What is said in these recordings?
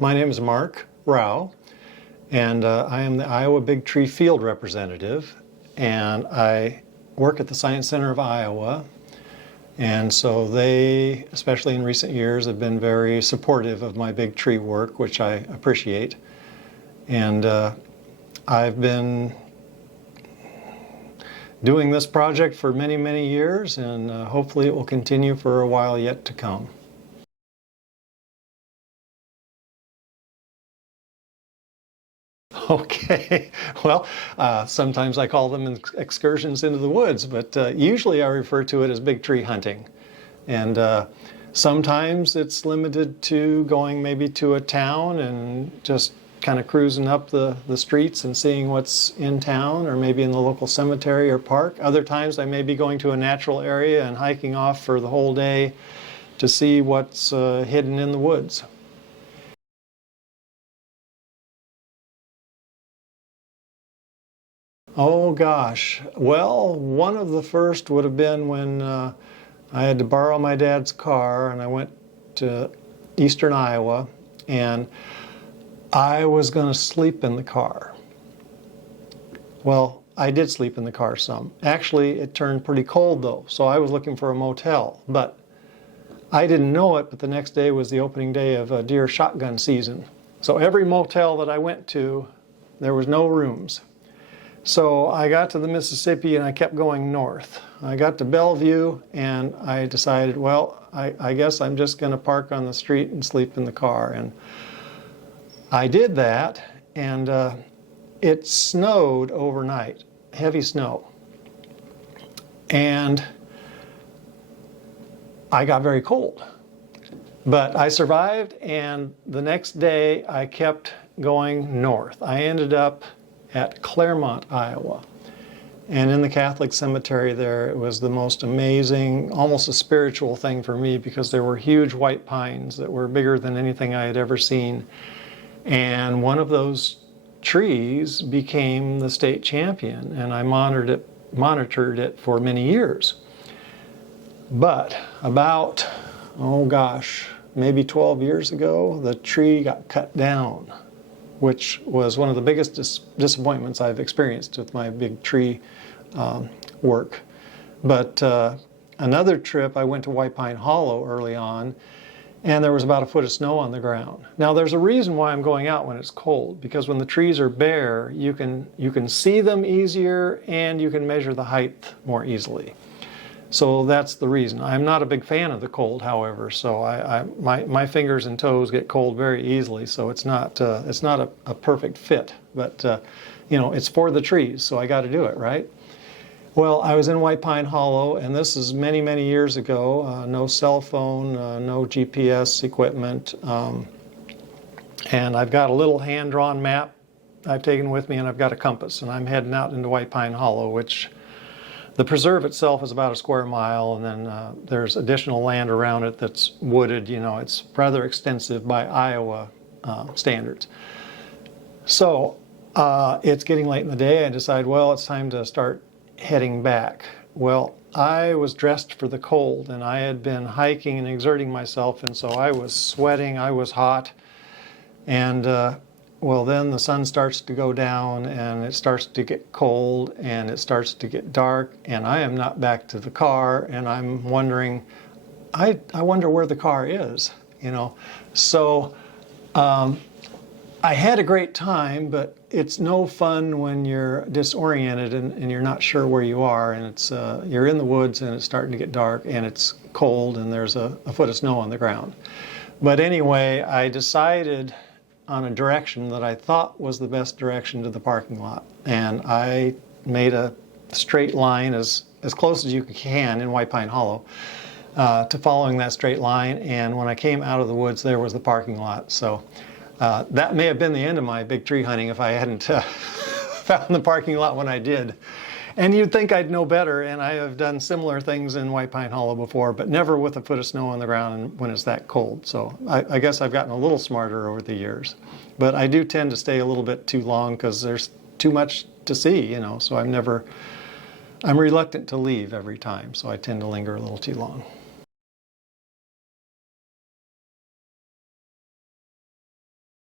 My name is Mark Rouw, and I am the Iowa Big Tree Field Representative, and I work at the Science Center of Iowa. And so they, especially in recent years, have been very supportive of my big tree work, which I appreciate. And I've been doing this project for many, many years, and hopefully it will continue for a while yet to come. Okay, well, sometimes I call them excursions into the woods, but usually I refer to it as big tree hunting. And sometimes it's limited to going maybe to a town and just kind of cruising up the streets and seeing what's in town, or maybe in the local cemetery or park. Other times I may be going to a natural area and hiking off for the whole day to see what's hidden in the woods. Oh gosh, well, one of the first would have been when I had to borrow my dad's car and I went to eastern Iowa, and I was going to sleep in the car. Well, I did sleep in the car some. Actually, it turned pretty cold though, so I was looking for a motel, but I didn't know it, but the next day was the opening day of deer shotgun season. So every motel that I went to, there was no rooms. So I got to the Mississippi and I kept going north. I got to Bellevue and I decided, well, I guess I'm just going to park on the street and sleep in the car. And I did that, and it snowed overnight, heavy snow. And I got very cold. But I survived, and the next day I kept going north. I ended up at Claremont, Iowa. And in the Catholic cemetery there, it was the most amazing, almost a spiritual thing for me, because there were huge white pines that were bigger than anything I had ever seen. And one of those trees became the state champion, and I monitored it for many years. But about, oh gosh, maybe 12 years ago, the tree got cut down, which was one of the biggest disappointments I've experienced with my big tree work. But another trip, I went to White Pine Hollow early on, and there was about a foot of snow on the ground. Now there's a reason why I'm going out when it's cold, because when the trees are bare, you can see them easier and you can measure the height more easily. So that's the reason. I'm not a big fan of the cold, however, so my fingers and toes get cold very easily, so it's not a perfect fit. But you know, it's for the trees, so I got to do it, right? Well, I was in White Pine Hollow, and this is many, many years ago. No cell phone, no GPS equipment, and I've got a little hand-drawn map I've taken with me, and I've got a compass, and I'm heading out into White Pine Hollow, which the preserve itself is about a square mile, and then there's additional land around it that's wooded. You know, it's rather extensive by Iowa standards. So it's getting late in the day. I decide, well, it's time to start heading back. Well, I was dressed for the cold, and I had been hiking and exerting myself, and so I was sweating, I was hot, and well, then the sun starts to go down, and it starts to get cold, and it starts to get dark, and I am not back to the car, and I'm wondering, I wonder where the car is, you know. So I had a great time, but it's no fun when you're disoriented and you're not sure where you are, and it's you're in the woods and it's starting to get dark and it's cold and there's a foot of snow on the ground. But anyway, I decided on a direction that I thought was the best direction to the parking lot, and I made a straight line as close as you can in White Pine Hollow to following that straight line, and when I came out of the woods, there was the parking lot. So that may have been the end of my big tree hunting if I hadn't found the parking lot when I did. And you'd think I'd know better, and I have done similar things in White Pine Hollow before, but never with a foot of snow on the ground when it's that cold. So I guess I've gotten a little smarter over the years. But I do tend to stay a little bit too long because there's too much to see, you know, so I'm reluctant to leave every time, so I tend to linger a little too long.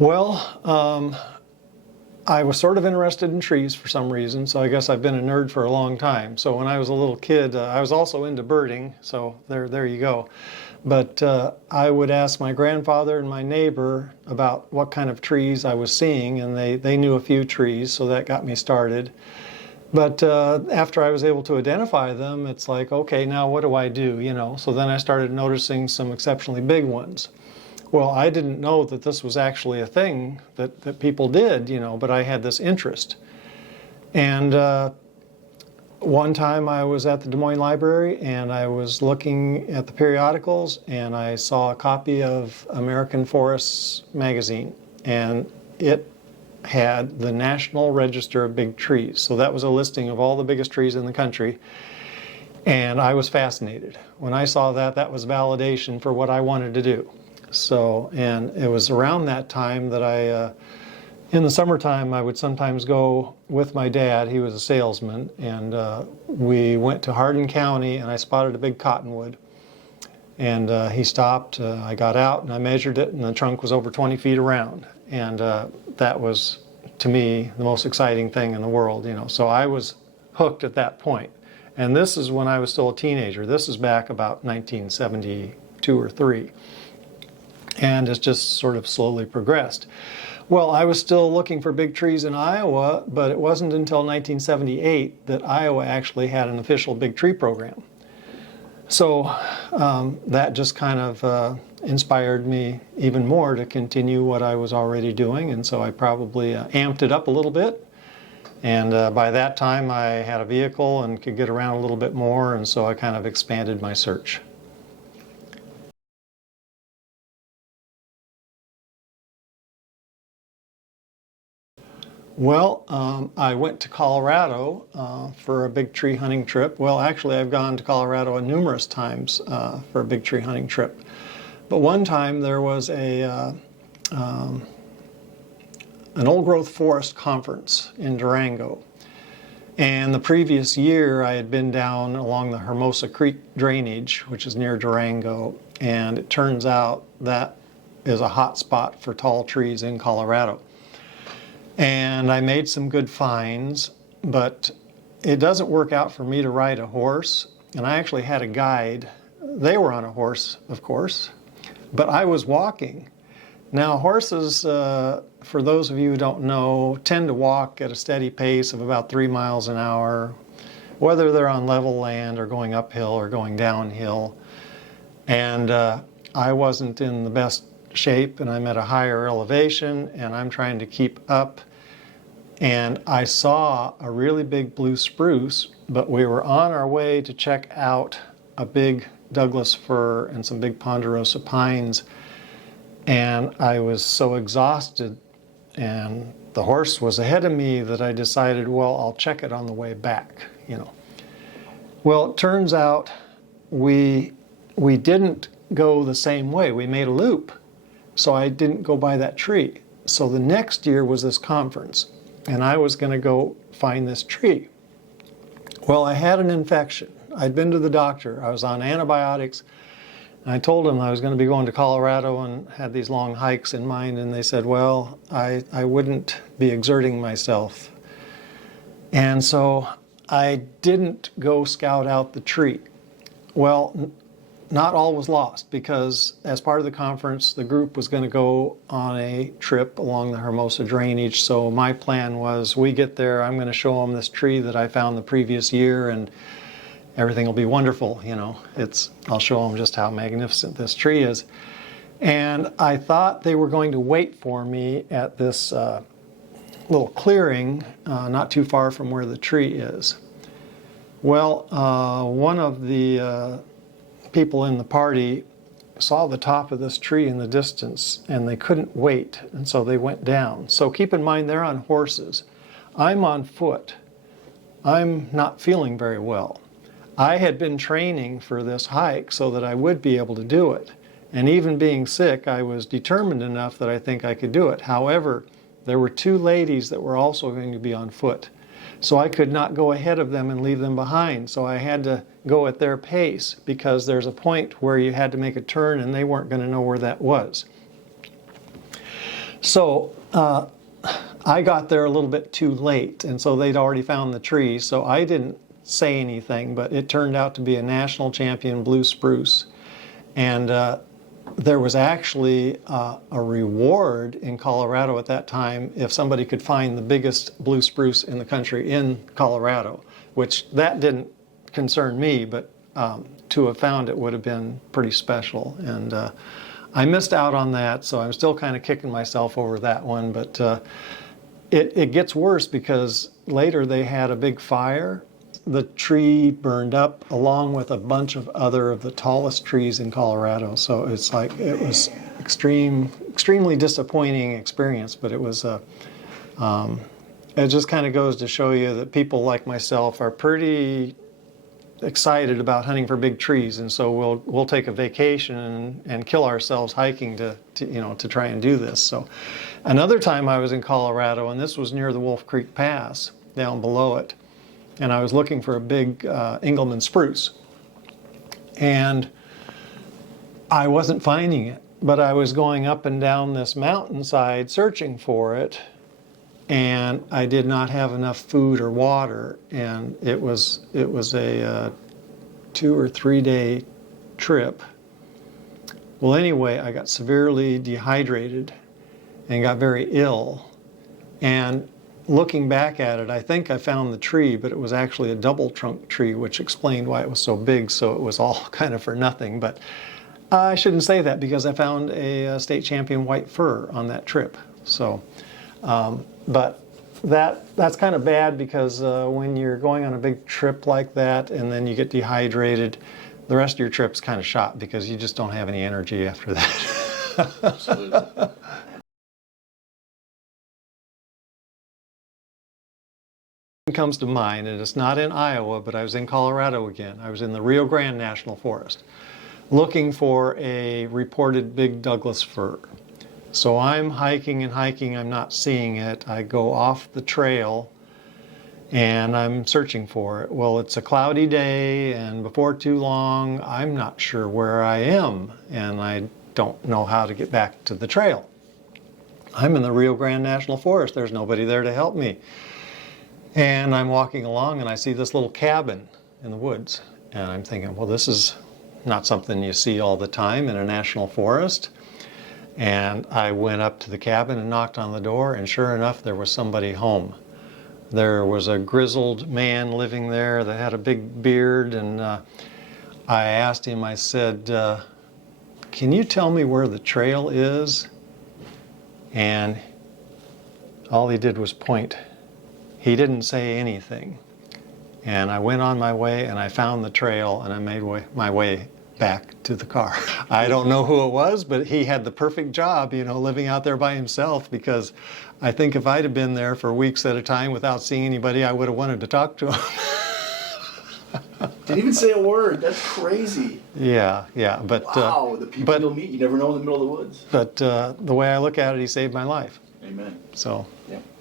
Well, I was sort of interested in trees for some reason, so I guess I've been a nerd for a long time. So when I was a little kid, I was also into birding, so there you go. But I would ask my grandfather and my neighbor about what kind of trees I was seeing, and they knew a few trees, so that got me started. But after I was able to identify them, it's like, okay, now what do I do, you know? So then I started noticing some exceptionally big ones. Well, I didn't know that this was actually a thing that people did, you know, but I had this interest. And one time I was at the Des Moines Library and I was looking at the periodicals and I saw a copy of American Forests magazine, and it had the National Register of Big Trees. So that was a listing of all the biggest trees in the country. And I was fascinated. When I saw that, that was validation for what I wanted to do. So, and it was around that time that in the summertime, I would sometimes go with my dad. He was a salesman, and we went to Hardin County, and I spotted a big cottonwood. And he stopped, I got out, and I measured it, and the trunk was over 20 feet around. And that was, to me, the most exciting thing in the world, you know. So I was hooked at that point. And this is when I was still a teenager. This is back about 1972 or 3. And it's just sort of slowly progressed. Well, I was still looking for big trees in Iowa, but it wasn't until 1978 that Iowa actually had an official big tree program. So that just kind of inspired me even more to continue what I was already doing, and so I probably amped it up a little bit. And by that time I had a vehicle and could get around a little bit more, and so I kind of expanded my search. Well, I went to Colorado for a big tree hunting trip. Well, actually, I've gone to Colorado numerous times for a big tree hunting trip. But one time there was an old growth forest conference in Durango. And the previous year I had been down along the Hermosa Creek drainage, which is near Durango. And it turns out that is a hot spot for tall trees in Colorado. And I made some good finds, but it doesn't work out for me to ride a horse. And I actually had a guide. They were on a horse, of course, but I was walking. Now, horses, for those of you who don't know, tend to walk at a steady pace of about 3 miles an hour, whether they're on level land or going uphill or going downhill. And I wasn't in the best shape, and I'm at a higher elevation, and I'm trying to keep up. And I saw a really big blue spruce, but we were on our way to check out a big Douglas fir and some big ponderosa pines. And I was so exhausted, and the horse was ahead of me, that I decided, well, I'll check it on the way back, you know. Well, it turns out we didn't go the same way. We made a loop. So I didn't go by that tree. So the next year was this conference, and I was going to go find this tree. Well, I had an infection. I'd been to the doctor. I was on antibiotics. And I told them I was going to be going to Colorado and had these long hikes in mind, and they said, well, I wouldn't be exerting myself. And so I didn't go scout out the tree. Well, not all was lost, because as part of the conference, the group was going to go on a trip along the Hermosa drainage. So my plan was, we get there, I'm going to show them this tree that I found the previous year, and everything will be wonderful, you know. I'll show them just how magnificent this tree is. And I thought they were going to wait for me at this little clearing not too far from where the tree is. Well, one of the people in the party saw the top of this tree in the distance, and they couldn't wait, and so they went down. So keep in mind, they're on horses. I'm on foot. I'm not feeling very well. I had been training for this hike so that I would be able to do it. And even being sick, I was determined enough that I think I could do it. However, there were 2 ladies that were also going to be on foot. So I could not go ahead of them and leave them behind. So I had to go at their pace, because there's a point where you had to make a turn and they weren't going to know where that was. So I got there a little bit too late, and so they'd already found the tree, so I didn't say anything, but it turned out to be a national champion blue spruce. And there was actually a reward in Colorado at that time if somebody could find the biggest blue spruce in the country in Colorado, which that didn't concern me, but to have found it would have been pretty special. And I missed out on that, so I'm still kind of kicking myself over that one. But it gets worse because later they had a big fire. The tree burned up along with a bunch of the tallest trees in Colorado. So it's like it was extremely disappointing experience. But it was it just kind of goes to show you that people like myself are pretty excited about hunting for big trees, and so we'll take a vacation and kill ourselves hiking to try and do this. So another time I was in Colorado, and this was near the Wolf Creek Pass down below it, and I was looking for a big Engelmann spruce, and I wasn't finding it, but I was going up and down this mountainside searching for it, and I did not have enough food or water, and it was a 2 or 3 day trip. Well, anyway, I got severely dehydrated and got very ill, and looking back at it, I think I found the tree, but it was actually a double trunk tree, which explained why it was so big, so it was all kind of for nothing. But I shouldn't say that because I found a state champion white fir on that trip. So, but that's kind of bad because when you're going on a big trip like that and then you get dehydrated, the rest of your trip's kind of shot because you just don't have any energy after that. Absolutely. Comes to mind, and it's not in Iowa, but I was in Colorado again. I was in the Rio Grande National Forest looking for a reported big Douglas fir. So I'm hiking and hiking, I'm not seeing it. I go off the trail and I'm searching for it. Well, it's a cloudy day, and before too long, I'm not sure where I am, and I don't know how to get back to the trail. I'm in the Rio Grande National Forest. There's nobody there to help me. And I'm walking along and I see this little cabin in the woods. And I'm thinking, well, this is not something you see all the time in a national forest. And I went up to the cabin and knocked on the door, and sure enough, there was somebody home. There was a grizzled man living there that had a big beard, and I asked him, I said, can you tell me where the trail is? And all he did was point. He didn't say anything. And I went on my way and I found the trail, and I made my way back to the car. I don't know who it was, but he had the perfect job, living out there by himself, because I think if I'd have been there for weeks at a time without seeing anybody, I would have wanted to talk to him. Didn't even say a word. That's crazy. Yeah, but wow, the people you'll meet, you never know in the middle of the woods. But the way I look at it, he saved my life. Amen. So. Yeah.